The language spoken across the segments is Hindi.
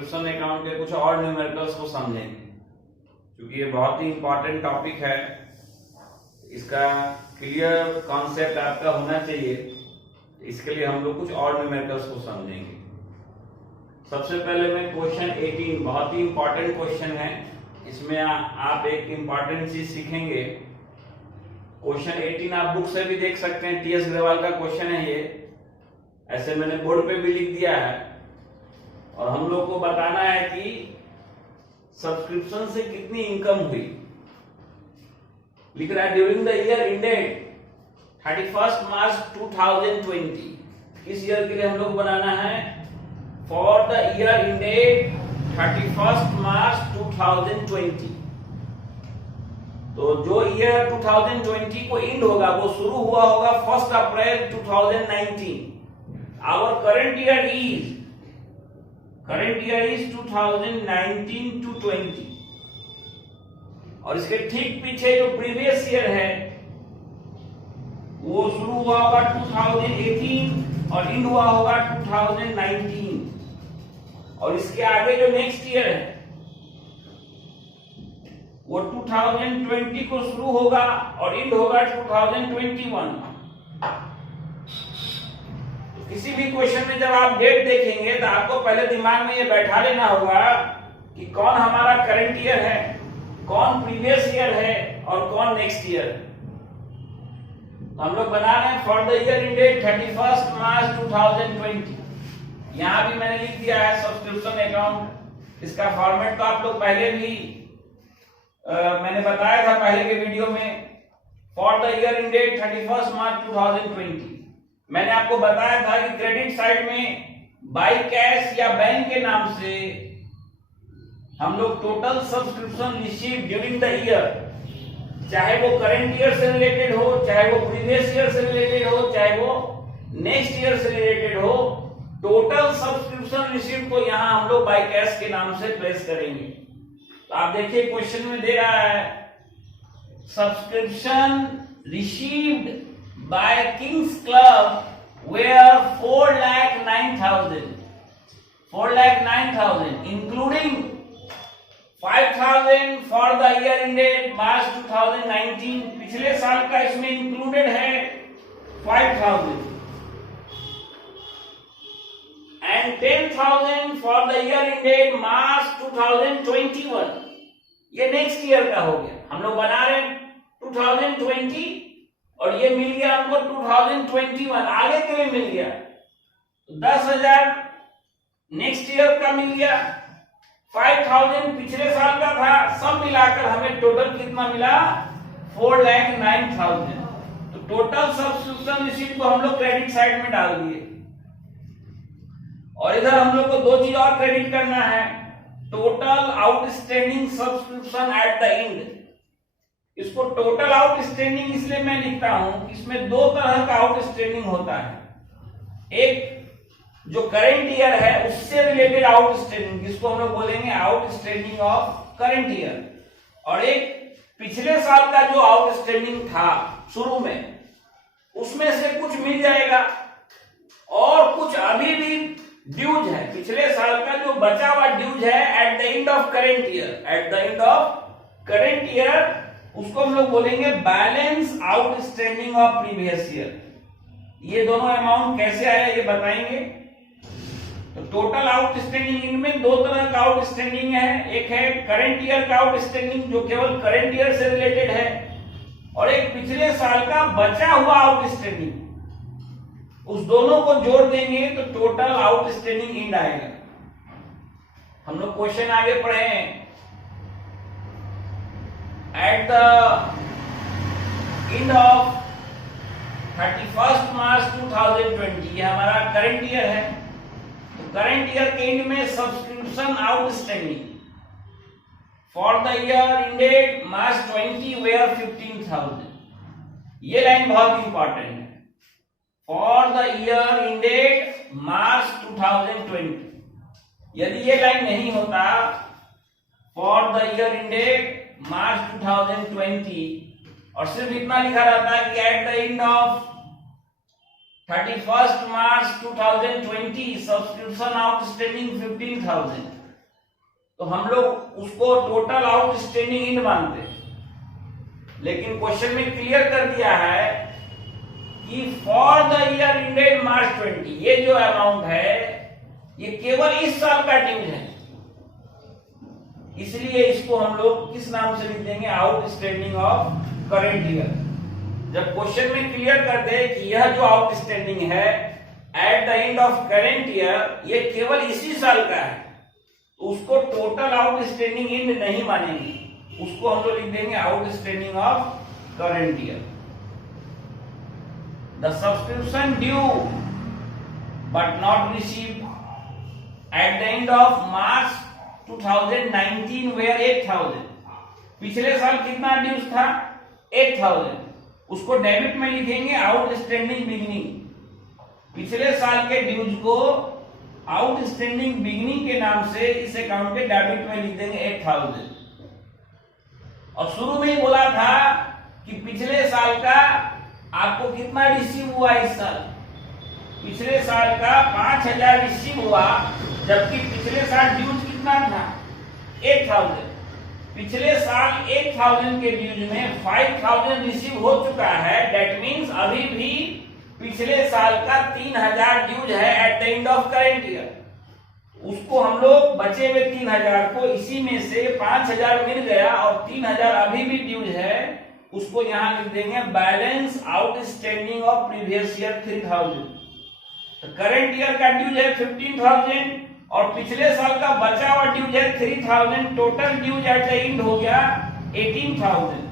सब्सक्रिप्शन अकाउंट के कुछ और न्यूमेरिकल्स को समझेंगे, क्योंकि ये बहुत ही इंपॉर्टेंट टॉपिक है। इसका क्लियर कॉन्सेप्ट आपका होना चाहिए। इसके लिए हम लोग कुछ और न्यूमेरिकल्स को समझेंगे। सबसे पहले मैं क्वेश्चन 18, बहुत ही इंपॉर्टेंट क्वेश्चन है। इसमें आप एक इंपॉर्टेंट चीज सीखेंगे। क्वेश्चन 18 आप बुक से भी देख सकते हैं, टीएस ग्रेवाल का क्वेश्चन है ये। ऐसे मैंने बोर्ड पे भी लिख दिया है। और हम लोग को बताना है कि सब्सक्रिप्शन से कितनी इनकम हुई। लिख रहा है during the year ended 31 March 2020। किस ईयर के लिए हम लोग बनाना है? For the year ended 31 March 2020। तो जो ईयर 2020 को एंड होगा वो शुरू हुआ होगा 1 अप्रैल 2019। Our current year is 2019 to 20। और इसके ठीक पीछे जो प्रीवियस ईयर है वो शुरू हुआ होगा 2018 और एंड हुआ होगा 2019। और इसके आगे जो नेक्स्ट ईयर है वो 2020 को शुरू होगा और एंड होगा 2021। किसी भी क्वेश्चन में जब आप डेट देखेंगे तो आपको पहले दिमाग में ये बैठा लेना होगा कि कौन हमारा करंट ईयर है, कौन प्रीवियस ईयर है और कौन नेक्स्ट ईयर है। तो हम लोग बना रहे हैं for the year ended 31 March 2020। यहां भी मैंने लिख दिया है सब्सक्रिप्शन अकाउंट। इसका फॉर्मेट तो आप लोग पहले भी मैंने बताया था पहले के वीडियो में। For the year ended 31 March 2020 मैंने आपको बताया था कि क्रेडिट साइड में बाई कैश या बैंक के नाम से हम लोग total subscription receive during the year, चाहे वो करंट ईयर से रिलेटेड हो, चाहे वो प्रीवियस ईयर से रिलेटेड हो, चाहे वो नेक्स्ट ईयर से रिलेटेड हो, टोटल सब्सक्रिप्शन रिसीव को यहां हम लोग बाई कैश के नाम से प्लेस करेंगे। तो आप देखिए क्वेश्चन में दे रहा है subscription received by King's Club were 4,09,000, including 5,000 for the year ended March 2019। पिछले साल का इसमें इंक्लूडेड है 5,000 and 10,000 for the year ended March 2021। ये नेक्स्ट ईयर का हो गया। हम लोग बना रहे हैं 2020 और ये मिल गया हमको 2021, आगे के लिए मिल गया। 10,000 नेक्स्ट ईयर का मिल गया, 5,000 पिछले साल का था। सब मिलाकर हमें टोटल कितना मिला? 4,09,000। तो टोटल सब्सक्रिप्शन रिसीट को हम लोग क्रेडिट साइड में डाल दिए। और इधर हम लोग को दो चीज और क्रेडिट करना है, total outstanding subscription eight the and. इसको टोटल आउटस्टैंडिंग इसलिए मैं लिखता हूं कि इसमें दो तरह का आउटस्टैंडिंग होता है। एक जो करंट ईयर है उससे रिलेटेड आउटस्टैंडिंग, जिसको हम लोग बोलेंगे आउटस्टैंडिंग ऑफ करंट ईयर, और एक पिछले साल का जो आउटस्टैंडिंग था शुरू में, उसमें से कुछ मिल जाएगा और कुछ अभी भी ड्यूज है। पिछले साल का जो बचा हुआ ड्यूज है eight the end of current year, उसको हम लोग बोलेंगे balance outstanding of previous year. ये दोनों अमाउंट कैसे आया ये बताएंगे। तो टोटल आउटस्टैंडिंग, इनमें दो तरह का आउटस्टैंडिंग है। एक है करंट ईयर का आउटस्टैंडिंग जो केवल करंट ईयर से रिलेटेड है, और एक पिछले साल का बचा हुआ आउटस्टैंडिंग। उस दोनों को जोड़ देंगे तो टोटल आउटस्टैंडिंग एंड आएगा। हम लोग क्वेश्चन आगे पढ़े हैं। At the end of 31 March 2020, ये हमारा करंट ईयर है। तो करंट ईयर के एंड में subscription outstanding for the year ended March 20 were 15,000। ये लाइन बहुत इंपॉर्टेंट है। For the year ended March 2020। यदि ये लाइन नहीं होता for the year ended March 2020 और सिर्फ इतना लिखा रहता है कि at the end of 31 March 2020 subscription outstanding 15,000, तो हम लोग उसको टोटल आउटस्टैंडिंग इंड मानते हैं। लेकिन क्वेश्चन में क्लियर कर दिया है कि फॉर द ईयर एंडेड मार्च 20, ये जो अमाउंट है ये केवल इस साल का ड्यूज है, इसलिए इसको हम लोग किस नाम से लिख देंगे, आउटस्टैंडिंग ऑफ करंट ईयर। जब क्वेश्चन में क्लियर कर दे कि यह जो आउटस्टैंडिंग है eight the end of current year ये केवल इसी साल का है, तो उसको टोटल आउटस्टैंडिंग इंड नहीं मानेंगे, उसको हम लोग लिख देंगे outstanding of current year. The subscription due but not received at the end of March 2019 were 8000। पिछले साल कितना ड्यूज था, 8000, उसको डेबिट में लिखेंगे आउटस्टैंडिंग बिगिनिंग। पिछले साल के ड्यूज को आउटस्टैंडिंग बिगिनिंग के नाम से इस अकाउंट के डेबिट में लिख देंगे 8000। और शुरू में ही बोला था कि पिछले साल का आपको कितना रिसीव हुआ इस साल, पिछले साल का 5000 रिसीव हुआ, जबकि पिछले साल ड्यूज कितना था, 8000। पिछले साल 8000 के ड्यूज में 5000 रिसीव हो चुका है, दैट मींस अभी भी पिछले साल का 3000 ड्यूज है eight the end of current year. उसको हम लोग बचे हुए 3000 को इसी में से 5000 मिल गया और 3000 अभी भी ड्यूज है, उसको यहां लिख देंगे balance outstanding of previous year 3000। तो करंट ईयर का ड्यूज है 15000 और पिछले साल का बचा हुआ ड्यूज है 3000, total dues at the end हो गया 18000।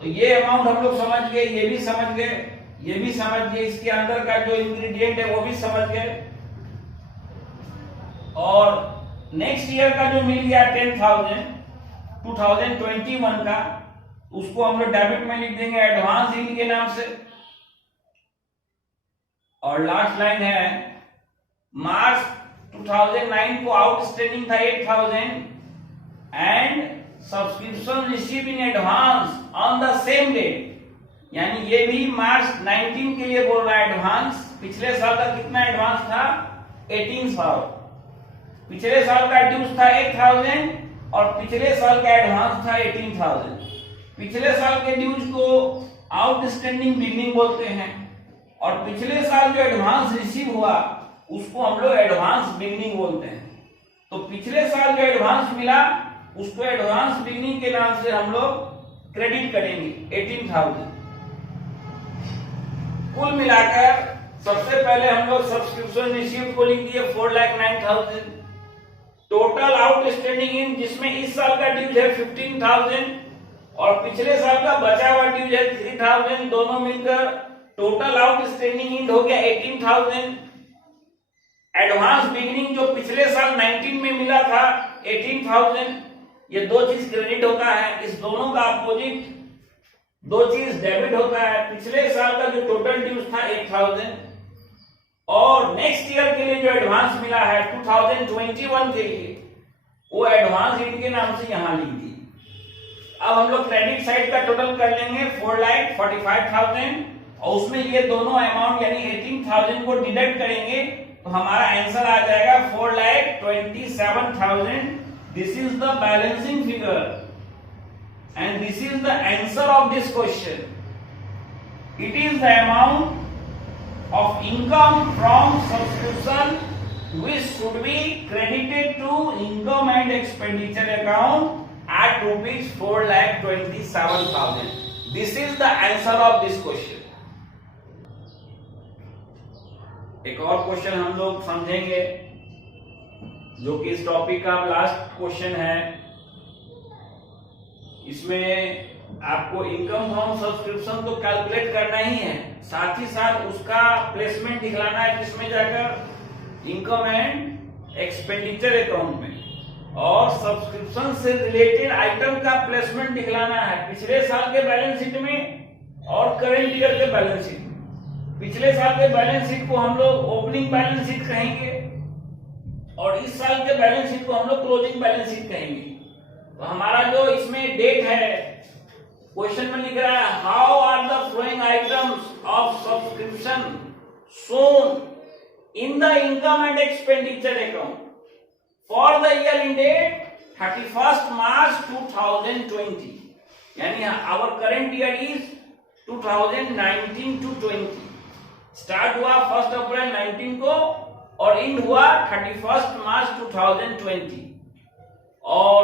तो ये अमाउंट हम लोग समझ गए, ये भी समझ गए, ये भी समझ गए, इसके अंदर का जो इंग्रेडिएंट है वो भी समझ गए। और नेक्स्ट ईयर का जो मिल गया 10,000 2021 का, उसको हम लोग डेबिट में लिख देंगे एडवांस इंड के नाम से। और लास्ट लाइन है मार्च 2009 को आउटस्टैंडिंग था 8000 and subscription receive in advance on the same date, यानी ये भी मार्च 19 के लिए बोल रहा है एडवांस। पिछले साल का कितना एडवांस था, 18,000। पिछले साल का ड्यूज था 8000 और पिछले साल का एडवांस था 18,000। पिछले साल के ड्यूज को आउटस्टैंडिंग बिगिनिंग बोलते हैं और पिछले साल जो एडवांस रिसीव हुआ उसको हम लोग एडवांस बिगिनिंग बोलते हैं। तो पिछले साल जो एडवांस मिला उसको एडवांस बिगिनिंग के नाम से हम लोग क्रेडिट करेंगे 18,000। कुल मिलाकर सबसे पहले हम लोग सब्सक्रिप्शन रिसीव को लिख दिए 4,09,000। टोटल आउटस्टैंडिंग इन जिसमें इस साल का ड्यूज है 15,000 और पिछले साल का बचा हुआ ड्यूज है 3,000, दोनों मिलकर टोटल आउटस्टैंडिंग इन हो गया 18,000। एडवांस बिगिनिंग जो पिछले साल 19 में मिला था 18,000, ये दो चीज क्रेडिट होता है, इस दोनों का अपोजिट दो चीज डेबिट होता है। पिछले साल का जो टोटल ड्यूज था 8,000 और नेक्स्ट ईयर के लिए जो एडवांस मिला है 2021 के लिए, वो एडवांस इनके नाम से यहां लिख दी। अब हम लोग क्रेडिट साइड का टोटल कर लेंगे 4,45,000 और उसमें ये दोनों अमाउंट यानी 18,000 को डिडक्ट करेंगे तो हमारा आंसर आ जाएगा 4,27,000। This is the balancing figure and this is the answer of this question. It is the amount of income from subscription which should be credited to income and expenditure account at rupees 4,27,000. This is the answer of this question. एक और क्वेश्चन हम लोग समझेंगे जो कि इस टॉपिक का लास्ट क्वेश्चन है। इसमें आपको इनकम फ्रॉम सब्सक्रिप्शन तो कैलकुलेट करना ही है, साथ ही साथ उसका प्लेसमेंट दिखलाना है किसमें जाकर, इनकम एंड एक्सपेंडिचर अकाउंट में, और सब्सक्रिप्शन से रिलेटेड आइटम का प्लेसमेंट दिखलाना है पिछले साल के बैलेंस शीट में और करंट ईयर के बैलेंस शीट में। पिछले साल के बैलेंस शीट को हम लोग ओपनिंग बैलेंस शीट कहेंगे और इस साल के बैलेंस शीट को हम लोग क्लोजिंग बैलेंस शीट कहेंगे। तो हमारा जो इसमें डेट है क्वेश्चन में लिख रहा है how are the flowing items of subscription shown in the income and expenditure account for the year ended 31st March 2020, यानी our current year is 2019 to 20। Start हुआ 1 अप्रैल 19 को और एंड हुआ 31st मार्च 2020। और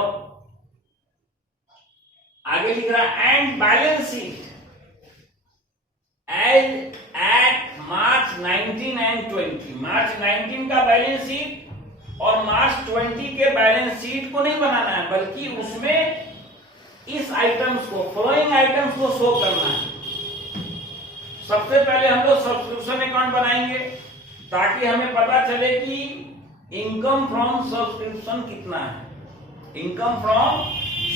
आगे लिख रहा and balance sheet as at March 19 and 20। मार्च 19 का बैलेंस शीट और मार्च 20 के बैलेंस शीट को नहीं बनाना है, बल्कि उसमें इस आइटम्स को, फॉलोइंग आइटम्स को शो करना है। सबसे पहले हम लोग सब्सक्रिप्शन अकाउंट बनाएंगे ताकि हमें पता चले कि इनकम फ्रॉम सब्सक्रिप्शन कितना है। इनकम फ्रॉम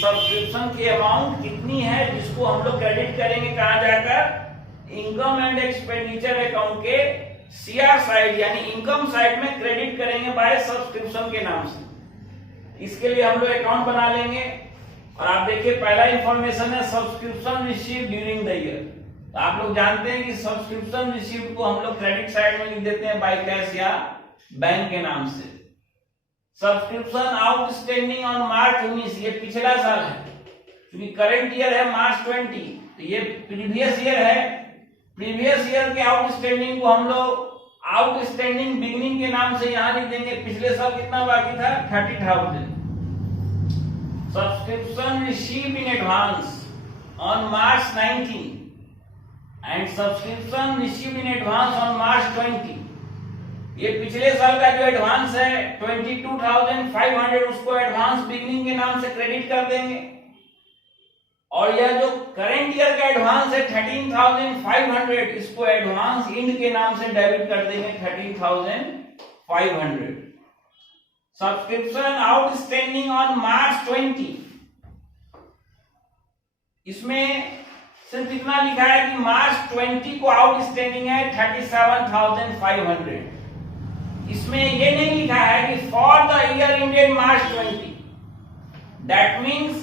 सब्सक्रिप्शन की अमाउंट कितनी है, जिसको हम लोग क्रेडिट करेंगे कहां जाकर, इनकम एंड एक्सपेंडिचर अकाउंट के सीआर साइड यानी इनकम साइड में क्रेडिट करेंगे बाय सब्सक्रिप्शन के नाम से। इसके लिए हम लोग अकाउंट बना लेंगे और आप देखिए पहला इंफॉर्मेशन है subscription receive during the year. तो आप लोग जानते हैं कि सब्सक्रिप्शन रिसीव्ड को हम लोग क्रेडिट साइड में लिख देते हैं बाय कैश या बैंक के नाम से। सब्सक्रिप्शन आउटस्टैंडिंग ऑन मार्च 19, ये पिछला साल है, क्योंकि करंट ईयर है मार्च 20, तो ये प्रीवियस ईयर है। प्रीवियस ईयर के आउटस्टैंडिंग को हम लोग आउटस्टैंडिंग बिगनिंग के नाम से यहां लिख देंगे। पिछले साल कितना बाकी था, 30,000। Subscription received in advance on March 19 and subscription received in advance on March 20। ये पिछले साल का जो एडवांस है 22,500, उसको एडवांस बिगनिंग के नाम से क्रेडिट कर देंगे। और यह जो करंट ईयर का एडवांस है 13,500, इसको एडवांस एंड के नाम से डेबिट कर देंगे 13,500। सब्सक्रिप्शन आउटस्टैंडिंग ऑन मार्च 20, इसमें सिर्फ इतना लिखा है कि मार्च 20 को आउटस्टैंडिंग है 37,500। इसमें ये नहीं लिखा है कि for the year ended March 20, that means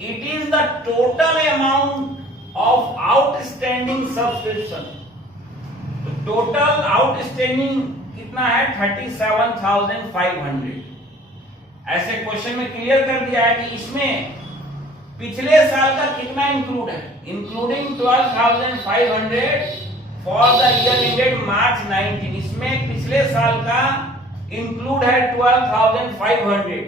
it is the total amount of outstanding subscription. तो टोटल आउटस्टैंडिंग कितना है, 37,500। ऐसे क्वेश्चन में क्लियर कर दिया है कि इसमें पिछले साल का कितना इंक्लूड है, including 12,500 for the year ended March 19। इसमें पिछले साल का इंक्लूड है 12,500।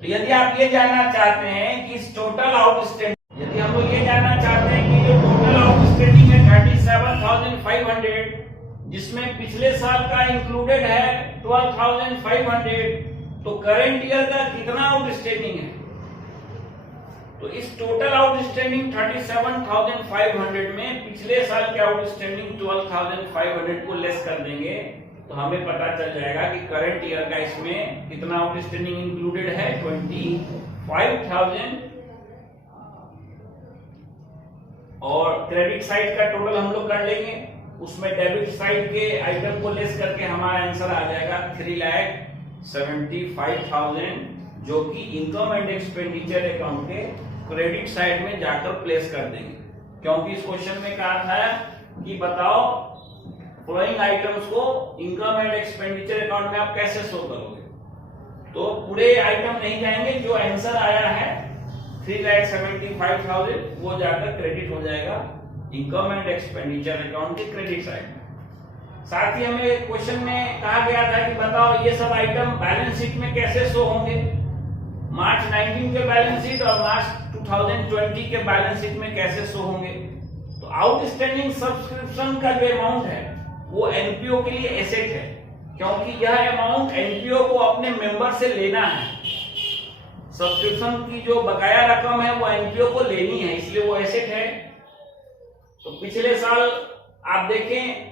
तो यदि आप ये जानना चाहते हैं कि इस टोटल आउटस्टैंडिंग, यदि हम लोग ये जानना चाहते हैं कि जो टोटल आउटस्टैंडिंग है 37,500, जिसमें पिछले साल का इंक्लूडेड है 12,500, तो करंट ईयर का कितना आउटस्टैंडिंग है। तो इस टोटल आउटस्टैंडिंग 37,500 में पिछले साल के आउटस्टैंडिंग 12,500 को लेस कर देंगे, तो हमें पता चल जाएगा कि करंट ईयर का इसमें कितना आउटस्टैंडिंग इंक्लूडेड है, 25,000। और क्रेडिट साइड का टोटल हम लोग कर लेंगे, उसमें डेबिट साइड के आइटम को लेस करके हमारा आंसर आ जाएगा 3,75,000, जो कि इनकम एंड एक्सपेंडिचर अकाउंट के क्रेडिट साइड में जाकर प्लेस कर देंगे। क्योंकि इस क्वेश्चन में कहा था कि बताओ फॉलोइंग आइटम्स को इनकम एंड एक्सपेंडिचर अकाउंट में आप कैसे शो करोगे। तो पूरे आइटम नहीं जाएंगे, जो आंसर आया है 3,75,000 वो जाकर क्रेडिट हो जाएगा इनकम एंड एक्सपेंडिचर अकाउंट के क्रेडिट साइड में। साथ ही हमें क्वेश्चन में कहा गया था कि बताओ ये सब आइटम बैलेंस शीट में कैसे शो होंगे। मार्च 19 के बैलेंस शीट और मार्च 2020 के बैलेंस शीट में कैसे शो होंगे। तो आउटस्टैंडिंग सब्सक्रिप्शन का जो अमाउंट है वो एनपीओ के लिए एसेट है, क्योंकि यह अमाउंट एनपीओ को अपने मेंबर से लेना है। सब्सक्रिप्शन की जो बकाया रकम है वो एनपीओ को लेनी है, इसलिए वो एसेट है। तो पिछले साल आप देखें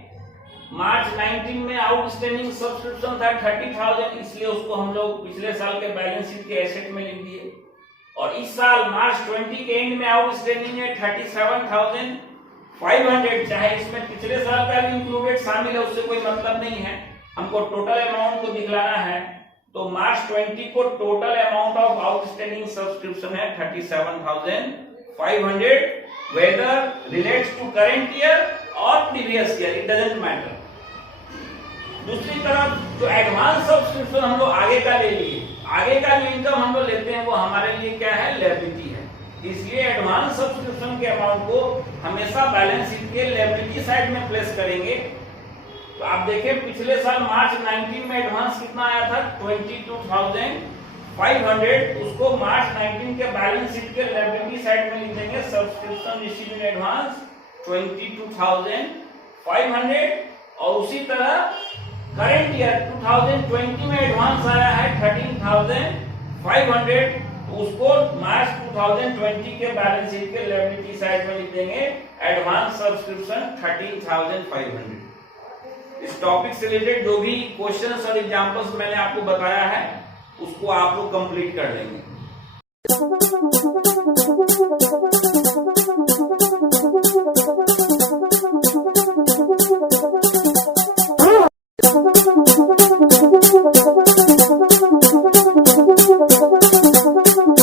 मार्च 19 में आउटस्टैंडिंग सब्सक्रिप्शन था 30,000, इसलिए उसको हम लोग पिछले साल के बैलेंस शीट के एसेट में लिख दिए। और इस साल मार्च 20 के एंड में आउटस्टैंडिंग है 37,500, चाहे इसमें पिछले साल का भी इंक्लूडेड शामिल है, उससे कोई मतलब नहीं है, हमको टोटल अमाउंट को दिखलाना है। तो मार्च 20 को total amount of outstanding subscription है 37,500, whether relates to current year or previous year, it doesn't matter. दूसरी तरफ जो एडवांस सब्सक्रिप्शन हम लोग आगे का ले लिए, आगे का जो इनकम हम लोग लेते हैं वो हमारे लिए क्या है, लायबिलिटी है। इसलिए एडवांस सब्सक्रिप्शन के अमाउंट को हमेशा बैलेंस शीट के लायबिलिटी साइड में प्लेस करेंगे। तो आप देखें पिछले साल मार्च 19 में एडवांस कितना आया था, 22,500। उसको मार्च 19 के बैलेंस शीट के लायबिलिटी साइड में लिख देंगे सब्सक्रिप्शन रिसीव्ड इन एडवांस 22,500। और उसी तरह करंट ईयर 2020 में एडवांस आया है 13,500, उसको मार्च 2020 के बैलेंस शीट के लायबिलिटी साइड में लिख देंगे एडवांस सब्सक्रिप्शन 13,500। इस टॉपिक से रिलेटेड जो भी क्वेश्चंस और एग्जांपल्स मैंने आपको बताया है उसको आप लोग कंप्लीट कर लेंगे।